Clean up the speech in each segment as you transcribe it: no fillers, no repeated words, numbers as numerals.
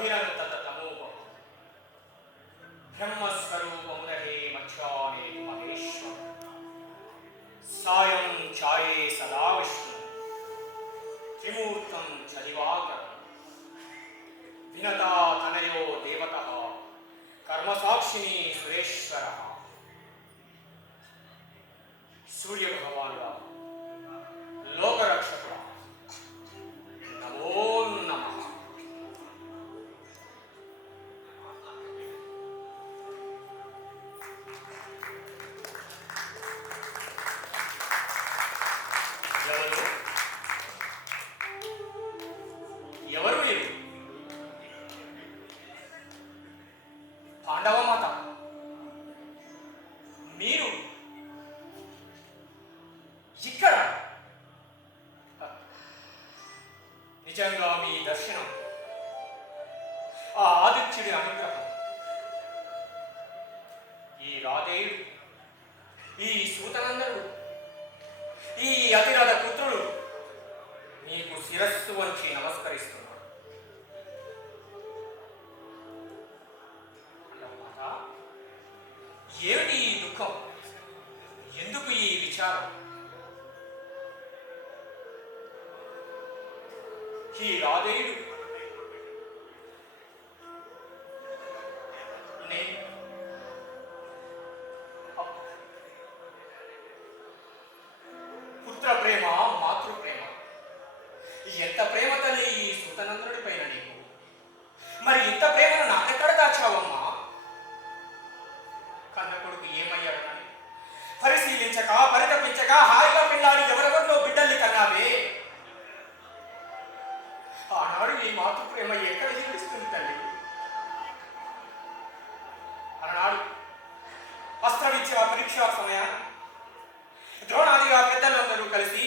అభినంతతమోహం బ్రహ్మస్వరూపమునహే మధ్యాహ్నే మహేశ్వర సాయం ఛాయే సదా విష్ణు త్రిమూర్తం చదివాకరం వినతా తనయో దేవత కర్మసాక్షిని సురేశ్వర సూర్యభగవానుడా లోకరక్షకుడా నమో నమః. ఎవరు మీరు? పాండవ మాత. మీరు ఇక్కడ? నిజంగా మీ దర్శనం, ఆ ఆదిత్యుడి అనుగ్రహం, ఈ రాధేయుడు, ఈ సూతనందనుడు, ఈ అతిరథ పుత్రుడు నీకు శిరస్సు వంచి నమస్కరిస్తున్నాడు. ఏమిటి ఈ దుఃఖం? ఎందుకు ఈ విచారం? ఈ రాధేయుడు పుత్ర ప్రేమ, మాతృ ప్రేమ, ఎంత ప్రేమ తల్లి ఈ సుతనందుడి పైన నీకు. మరి ఇంత ప్రేమను నాకెక్కడ దాచావమ్మా? కన్న కొడుకు ఏమయ్యాడని పరిశీలించక పరితపించక హాయిగా పిల్లాడి ఎవరెవరిలో బిడ్డల్ని కన్నావే. ఆనాడు నీ మాతృ ప్రేమ ఎక్కడ జీవిస్తుంది తల్లి? ఆనాడు అస్త్రవిద్య పరీక్షా సమయాన్ని ద్రోణాదిగా పెద్దలందరూ కలిసి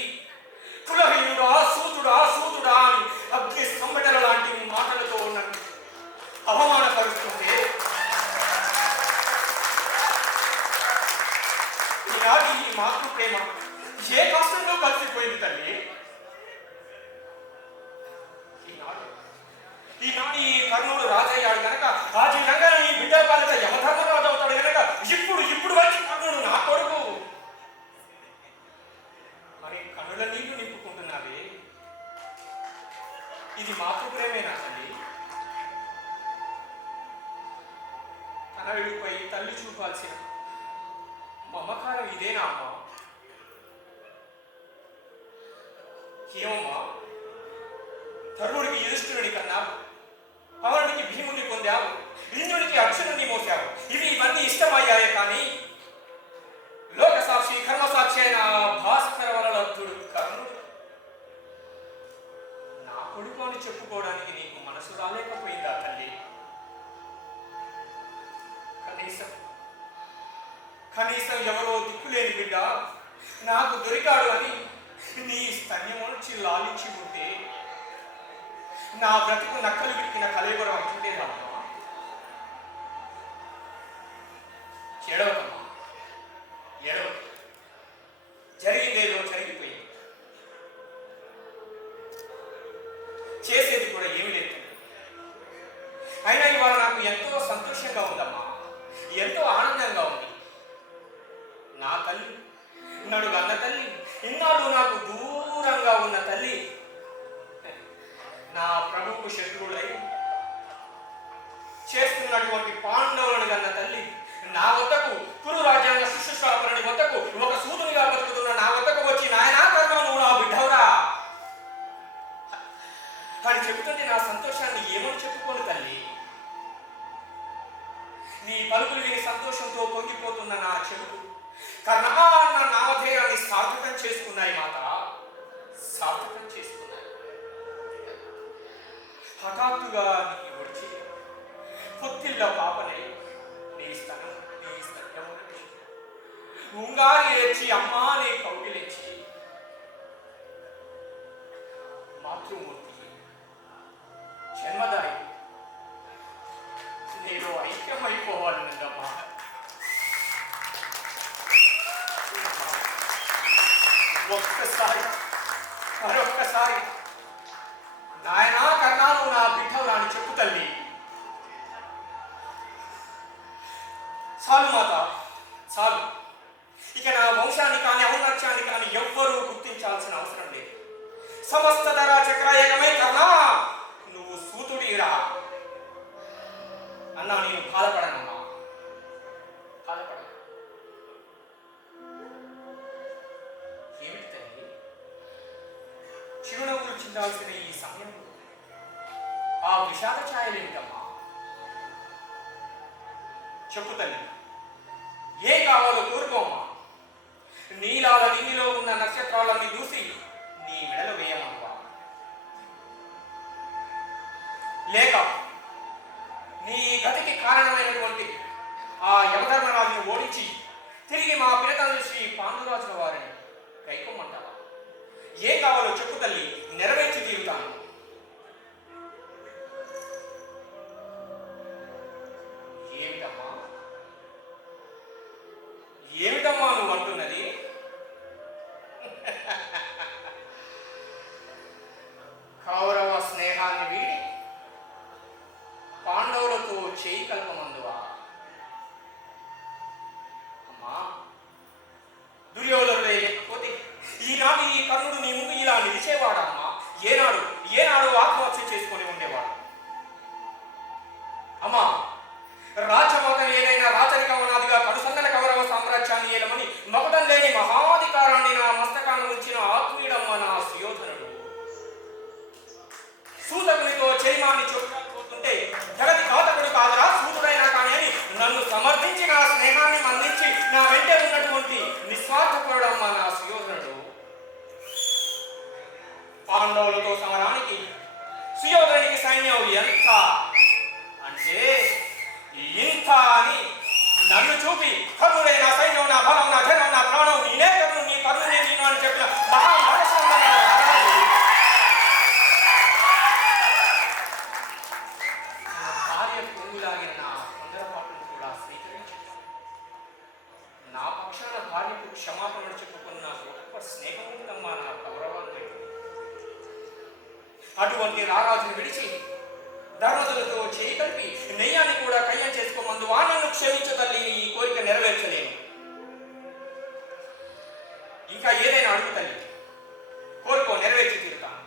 కులహీనుడా సూతుడా సూతుడా అని అగ్ని సంఘటన లాంటి మాటలతో ఉన్నట్టు అవమానపరుస్తుంటే ఈనాడు ఈ మాతృ ప్రేమ ఏ కష్టంలో కలిసిపోయింది తల్లి. ఈనాడు ఈ కర్ణుడు రాజయ్యాడు కనుక రాజీయంగా ఈ బిడ్డ పాలిత యమధర్మరాజు అవుతాడు కనుక ఇప్పుడు వచ్చి కర్ణుడు నా కొడుకు మరి కన్నుల నీళ్లు నింపుకుంటున్నావే. ఇది మాతృ ప్రేమేనా తల్లి? తనయుడిపై తల్లి చూపాల్సిన మమకారం ఇదేనా అమ్మా? ఏమమ్మా, ధర్ముడికి యుధిష్ఠిరుడి కన్నావు, పవనుడికి భీముడిని పొందావు, ఇంద్రుడికి అర్జునుడిని మోసావు. ఇవన్నీ ఇష్టమయ్యాయే కానీ లోకసాక్షి కర్మసాక్షి అయిన భాస్కర వరలబ్ధుడు కర్ణుడు నా కొడుకు అని చెప్పుకోవడానికి నీకు మనసు రాలేకపోయిందా తల్లి? కనీసం ఎవరో దిక్కులేని బిడ్డ నాకు దొరికాడు అని నీ స్తన్యము నుంచి లాలించి ఉంటే నా బ్రతుకు నక్కలు విడికిన కలేబరం అంటుండేదమ్మా. ఎడవకమ్మా, ఎడవ. జరిగిందేదో జరిగిపోయింది, చేసేది కూడా ఏమి లేదు. అయినా ఇవాళ నాకు ఎంతో సంతోషంగా ఉందమ్మా, ఎంతో ఆనందంగా ఉంది. నా తల్లి, నడుగు అన్న తల్లి, ఇన్నాళ్ళు నాకు దూరంగా ఉన్న తల్లి, నా ప్రభువుకు శత్రువులై చేస్తున్నటువంటి పాండవులను కన్న తల్లి నా వద్దకు, కురు రాజ్యాంగ శిష్యుస్థాపనని వద్దకు, ఒక సూతునిగా బతుకుతున్న నా వద్దకు వచ్చి నాయనా కర్మ నువ్వు నా బిడ్డవురా అని చెబుతుంటే నా సంతోషాన్ని ఏమని చెప్పుకోను తల్లి. నీ పలుకులు విని సంతోషంతో పొంగిపోతున్న నా చెవులు కర్ణమా అన్న నామధేయాన్ని సార్థకం చేసుకున్నాయి మాత, సార్థకం చేసుకున్నాయి. హఠాత్తుగా నీ వచ్చి పొత్తిళ్ళ పాపనే నీ స్తనము ఉంగారి లేచి అమ్మా నీ కౌగిలించి మాతృమూర్తి జన్మదాయి నేను ఐక్యమైపోవాలన్నదమ్మా. ఒక్కసారి మరొక్కసారి నాయనా కర్ణాను నా బిడ్డవురా అని చెప్పు తల్లి. చాలు మాత, చాలు. ఇక నా వంశాన్ని కానీ ఔన్నత్యాన్ని కానీ ఎవ్వరూ గుర్తించాల్సిన అవసరం లేదు. సమస్త ధరా చక్ర ఏకమై కర్ణా, నువ్వు సూతుడిరా అన్నా. నేను బాధపడనమ్మా, బాధపడను. ఏమిటి తల్లి చిరునవ్వులు చిందాల్సిన ఈ సమయంలో ఆ విషాద ఛాయలేమిటమ్మా? చెప్పు తల్లి, ఏ కావాలో కోరుకోమ్మా. నీలాల నింగిలో ఉన్న నక్షత్రాలన్నీ చూసి నీ మెడలు వేయమనువా, లేక నీ గతికి కారణమైనటువంటి ఆ యమధర్మరాజును ఓడించి తిరిగి మా పినతండ్రి శ్రీ పాండురాజుల వారిని కైకొమ్మంటావా? ఏ కావాలో చెప్పు తల్లి, నెరవేర్చి తీరుతాను. ఏమిటమ్మా, ఏమిటమ్మా నువ్వు అంటున్నది? కౌరవ స్నేహాన్ని వీడి పాండవులతో చేయి కల్పమందువా? అమ్మా, దుర్యోధనుడే లేకపోతే ఈనాడు ఈ కర్ణుడు నీ ముందు ఇలా నిలిచేవాడమ్మా. ఏనాడు ఏనాడు ఆత్మహత్య చేసుకొని ఉండేవాడు. అమ్మా, రాజ్యమతం ఏదైనా రాచరికమనాదిగా కడుసంగల కౌరవ సామ్రాజ్యాన్ని ఏలమని మకుటం లేని మహాధికారాన్ని నా మస్తకాన ఉంచిన ఆత్మీయుడమ్మ నా సుయోధనుడు. సూతకునితో చైమాని చూస్తుంటే జగతి ఘాతకుడు కాదురా సూతుడైనా కానీ అని నన్ను సమర్థించి నా స్నేహాన్ని అందించి నా వెంటే ఉన్నటువంటి నిస్వార్థపరుడమ్మ నా సుయోధనుడు. పాండవులతో సమరానికి సుయోధనునికి సైన్యం ఎంత అంటే ఇంత అని నన్ను చూపి కర్ణుడే నా సైన్యం, నా బలం, నా జనం, నా ప్రాణం, నేనే కర్ణుడు, నీ కర్ణుడే నేను అని చెప్పిన భార్య పొంగులాగిన నా తొందరపాటును కూడా స్వీకరించి నా పక్షాన భార్యకు క్షమాపణలు చెప్పుకున్న గొప్ప స్నేహం ఉందమ్మా నా కౌరవాన్ని. అటువంటి రారాజును విడిచి ధర్మతులతో చేయి కలిపి నెయ్యాన్ని కూడా కయ్యం చేసుకోమందు నన్ను క్షమించు తల్లి, ఈ కోరిక నెరవేర్చలేను. ఇంకా ఏదైనా అడుగు తల్లి, కోరుకో, నెరవేర్చి తీరుతాను.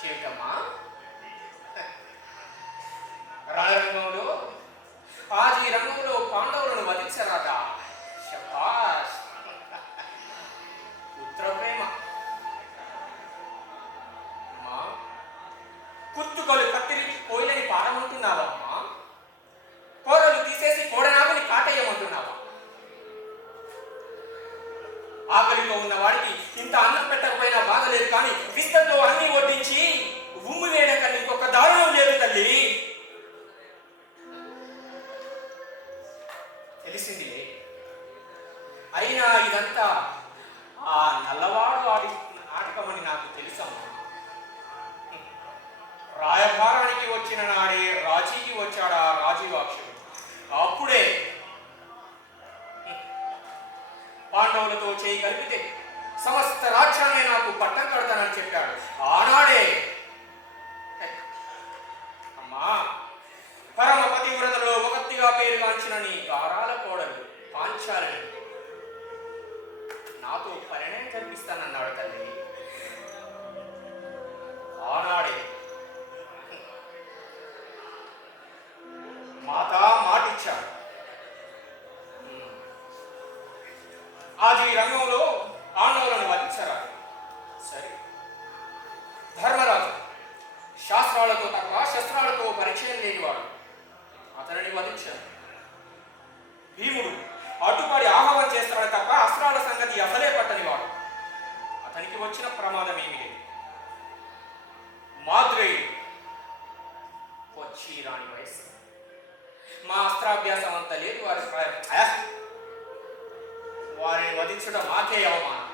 చేతమ్మా, రణరంగంలో ఆది రంగంలో పాండవులను వధించరాదా? శభాష్, పుత్ర ప్రేమ. కుత్తుకలు కత్తిరించి కోయిలని పారమంటున్నావమ్మా? కోరలు తీసేసి కోడనాగుని కాటేయమంటున్నావా? ఆకలితో ఉన్న వాడికి ఇంత అన్నం పెట్టకపోయినా బాగలేదు, కానీ విస్తతో అన్ని వడ్డించి ఉమ్మి వేయడం కన్నా ఇంకొక దారుణం లేదు తల్లి. తెలిసిందిలే, అయినా ఇదంతా ఆ నల్లవాడు ఆడిస్తున్న నాటకమని నాకు తెలుసమ్మా. రాయభారానికి వచ్చిన నాడే రాజీకి వచ్చాడా రాజీవాక్షుడు. అప్పుడే పాండవులతో చేయి కలిపితే సమస్త రాజ్యాన్ని నాకు పట్టం కడతానని చెప్పాడు. ఆనాడే అమ్మా, పరమ పతివ్రతలో ఒకత్తిగా పేరుగాంచిన నీ గారాల కోడలు పాంచాలని నాతో పరిణయం జరిపిస్తానన్నాడు తల్లి. ఆనాడే మాత మాటిచ్చాడు. ఆది రంగంలో పాండవులను వధించరాదు. సరే, ధర్మరాజు శాస్త్రాలతో తప్ప శస్త్రాలతో పరిచయం లేనివాడు, అతనిని వధించాడు. భీముడు అడ్డుపడి ఆహ్వానం చేస్తాడు తప్ప అస్త్రాల సంగతి అసలే పట్టనివాడు, అతనికి వచ్చిన ప్రమాదం ఏమీ లేదు. మాద్రేయుడు వచ్చి రాని వయస్సు, మా అస్త్రాభ్యాసం అంత లేదు, వారిని వధించడం మాకే అవమానం.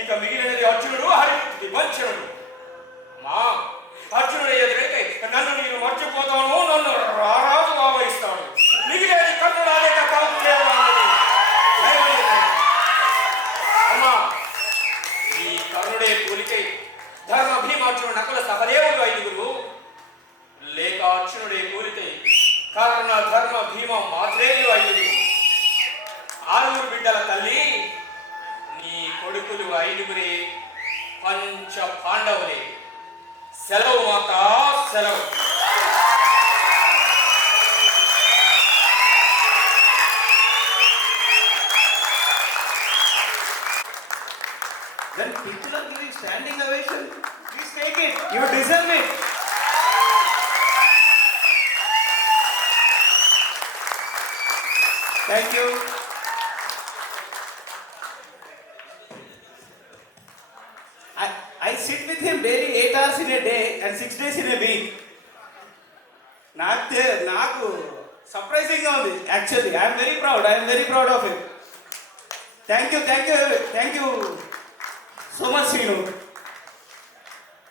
ఇక మిగిలినది అర్జునుడు, హరిముక్తి వంచనుడు. మా అర్జునుడు ఎదురైతే నన్ను నేను మర్చిపోతాను, నన్ను రారాజు ఆవహిస్తాడు. మిగిలినది కన్నులాలేక అమ్మా, ఈ కర్ణుడే కూలికై ధర్మ భీమార్జునుడు నకుల సహదేవులు 5 కర్ణ ధర్మ భీమ మాత్రేయులు అయ్యుడు. ఆరుగురు బిడ్డల తల్లి నీ కొడుకులు ఐదుగురే పంచ పాండవులే. సెలవు మాత, సెలవు. When people are giving standing ovation, please take it. You deserve it. Thank you. I sit with him daily 8 hours in a day and 6 days in a week. నాకు సర్ప్రైజింగ్గా ఉంది actually. I'm very proud of him. Thank you so much Srinu.